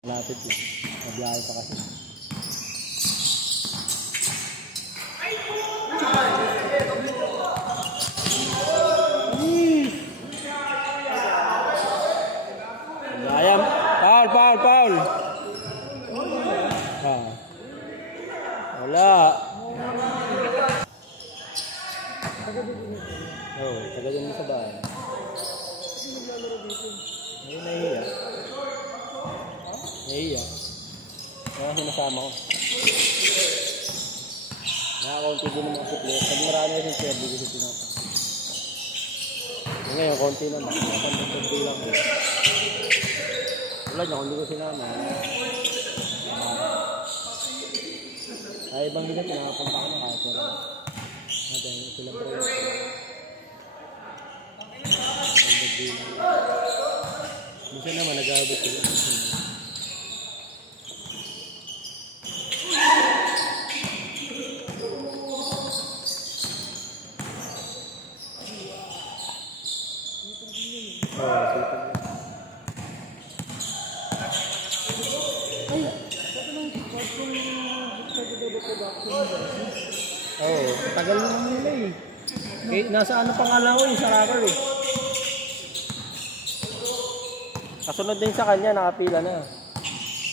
Malapit eh. Mabiyahe pa kasi. Ayam. Foul. Wala. Oh, taga dun sa bahay. Ayun, nahiya. Kaya sinasama ko. Nakakunti din ng mga supplier. Pag marami yung share, di ko pinapa. Ngayon, konti na. Nakakantagtagdi lang. Wala niya, kung di ko sinama. Ay, ibang gina, pinapunta ko na kahit wala. Natin, sila pa rin. Tagtagdi lang. Minsan naman, nag-aabot sila. Tagal naman nila eh. Nasa ano pangalan ko yung sa rocker eh. Kasunod din sa kanya, nakapila na.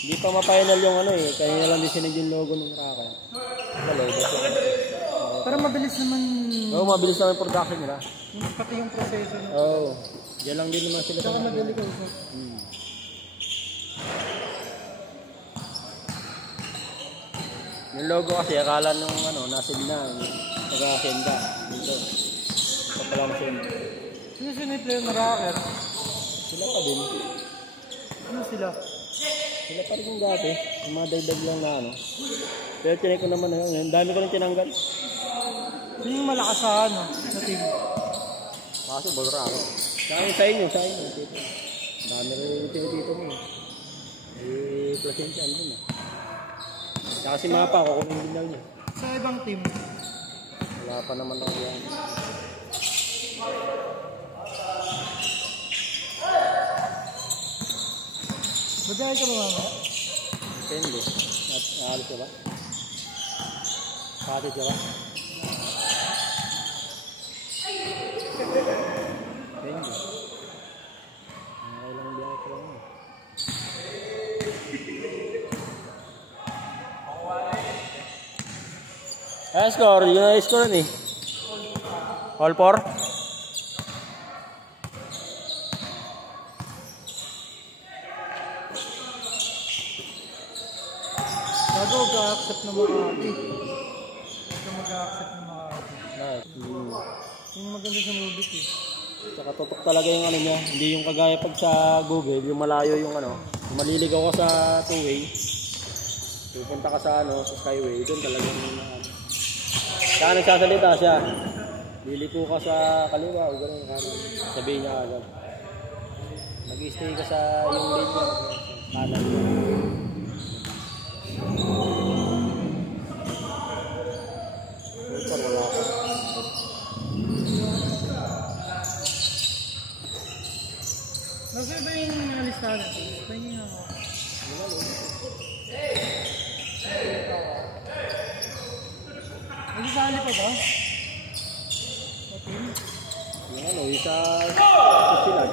Hindi pa ma-final yung ano eh. Kaya na lang din sinag yung logo ng rocker. Pero mabilis naman. Oo, mabilis naman yung production nila. Pati yung proseso. Oo. Diyan lang din naman sila. Saka madali ka usap. Yung logo kasi akala nung ano, nasin na. Pag-asenda. Dito. Sa palang senda. Sino sinipla yung rocker? Sila pa din. Ano sila? Sila pa rin yung dati. Yung mga dagdag lang na ano. Pero tinay ko naman na yun. Dami ko rin tinanggal. Sino yung malakas sa ano? Sa team? Kaso balra ako. Sa inyo. Tito. Dami rin yung tinitito mo. Eh, placenta ano yun. Saka si Mapa, kukunin din lang niya. Sa ibang team? Wala pa naman ako yan. Bagay ka ba mamaya? Depende. Naalis ka ba? Katid ka ba? Depende. Nakailang biyahe ko lang. Score, yun na score ni. All 4. Bago mag-accept na Makati. Bago mag-accept na Makati. Yung maganda sa movie eh. Saka tutok talaga yung ano niya. Hindi yung kagaya pag sa Google, yung malayo yung ano. Yung maliligaw ka sa two-way. Pupunta ka sa ano, sa skyway. Doon talaga yung saka nagsasalita siya. Liliko ka sa kaliwa o gano'n kanan. Sabihin niya agad. Nag-stay ka sa yung lane niya. Kanan niya. Wala ka. Nasa ba yung mga listahan natin? Pahingin nga ako. Nagsasali pa ba? Yung ano, isa sila.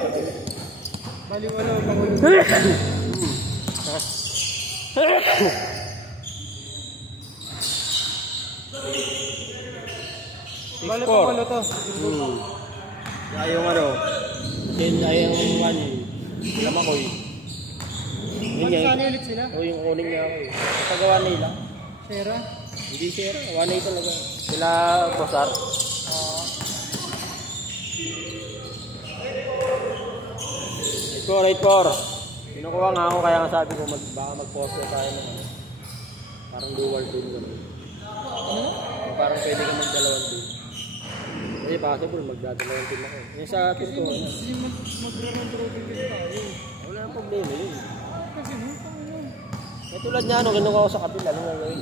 Bali wala pang ulo. Bali pang ulo to. Kaya yung ano, kaya yung one yun. Sila makoy. Magsasali ulit sila? O yung kuning niya ako eh. Pagawa nila. Sera? Hindi sir, 1A talaga. Sila Bosar. Right for. Kinukuha nga ako kaya nga sabi ko baka mag-post tayo ng ano. Parang dual team gano'n. Parang pwede ka magdalawang team. Kasi possible magdadalawang team ako. Yung sa team ko. Kasi mag-run trophy din tayo. Wala nang problema yun. Kasi hutang yun. Eh tulad niya ano, kinukuha ko sa kapila. Ano nga gawin?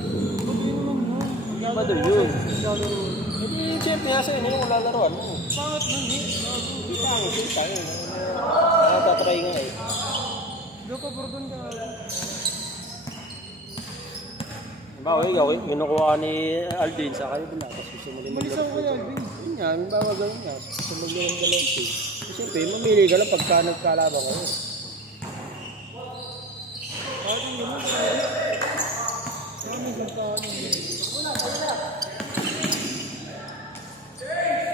Hindi ba doon yun? Hindi, siyempre nga sa'yo yung lalaroan mo. Bakit nang Hindi pa, hindi pa yun. Nakatatry nga eh. Doon ka, Bordon ka. Bawa ikaw, kinukuha ni Aldin sa kayo bila. Tapos gusto mo rin Malisaw ko yan, Aldin. Yun nga, bawa gano'n nga. Gusto mo rin galente. Siyempre, mamili ka lang pagka nagkalaban ko. Parang naman.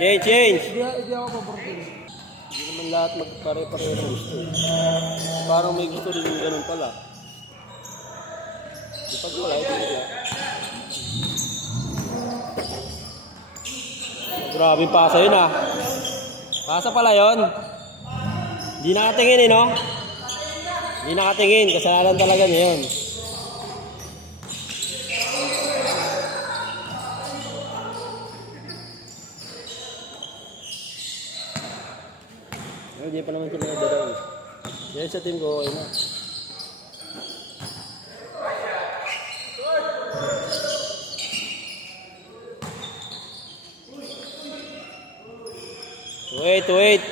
Change! Hindi ako pabortin. Hindi naman lahat magpare-pareho ng gusto. Parang may gusto rin yung ganun pala. Di pag wala, ito wala. Grabe pasa yun ah. Pasa pala yun. Hindi nakatingin no? Hindi nakatingin. Kasalanan talaga niya yun. Hindi pa naman sila nadalaw. Dahil sa team ko, okay na. Wait.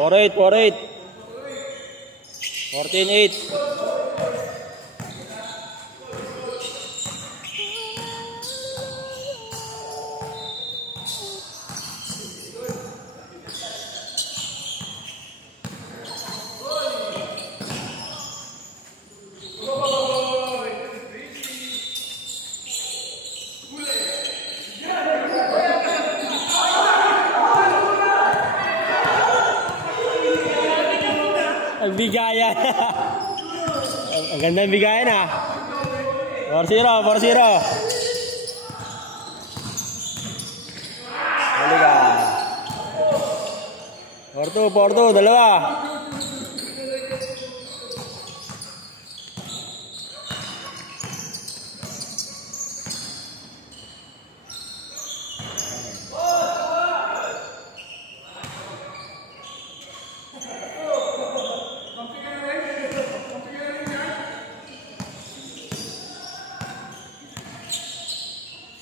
For 8. 14-8. Ang bigayan. Ang ganda ng bigayan ah. 4-0. Huli ka. 4-2, dalawa.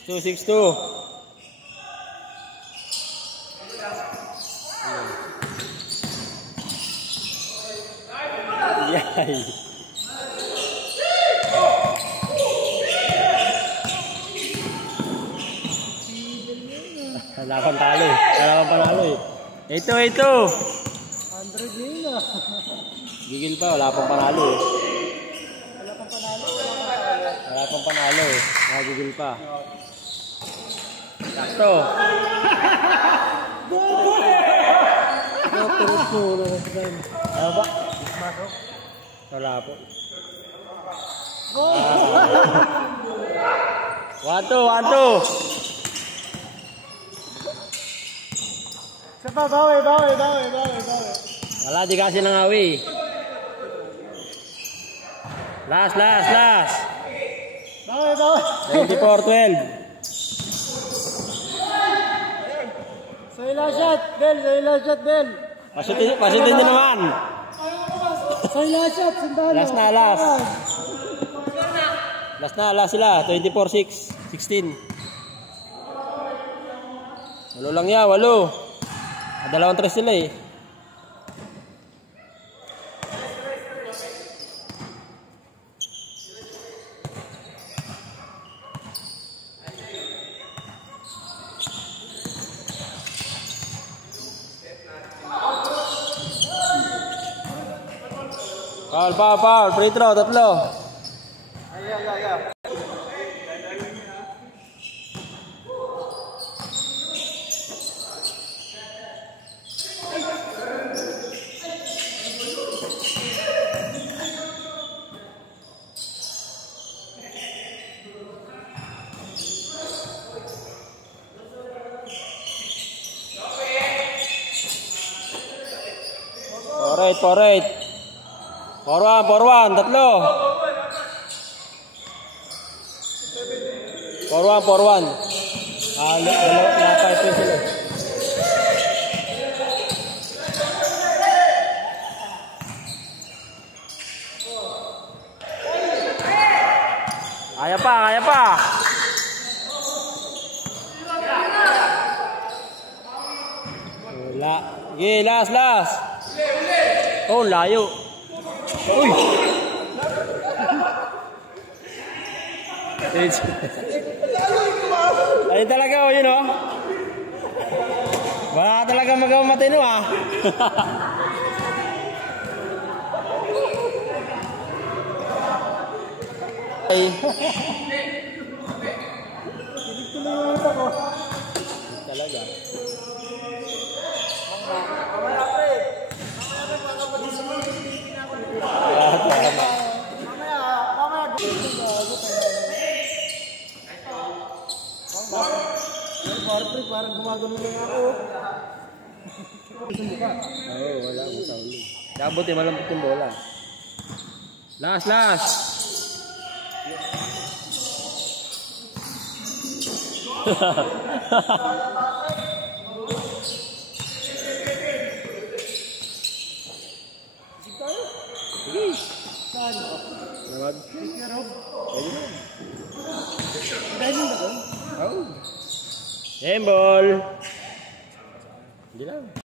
Two, 6-2. Yay. Laban panalo eh. Ito. 100 na. Gigil pa, wala pang panalo eh. Wala pang panalo eh. Nagigil pa. Sakto. Ano ba? Wala po. 1-2. Isa pa, bawi. Wala, di kasi nangawi. Last. Bawi. 24-12. Sa ila shot, Del. Pasitin nyo naman. Sa ila shot, sundalo. Last sila. 24-6. 16. Walo lang yan, 8. Dalawang 3 sila eh. Foul. Free throw, 3. Alright. 4-1, tatlo. 4-1. Napay po sila. Kaya pa. Wala. Sige, last. Oh, layo. Uy. Ayun talaga, oh, yun, oh. Wala talaga magawa matino, ah. Ay. Talaga. Parang gumagano lang ako. Oo, wala akong sauli. Dabot malambot yung bola. Last. Sige. Saan? Nawag? Dahil na doon? Oh. Embol. Hindi lang.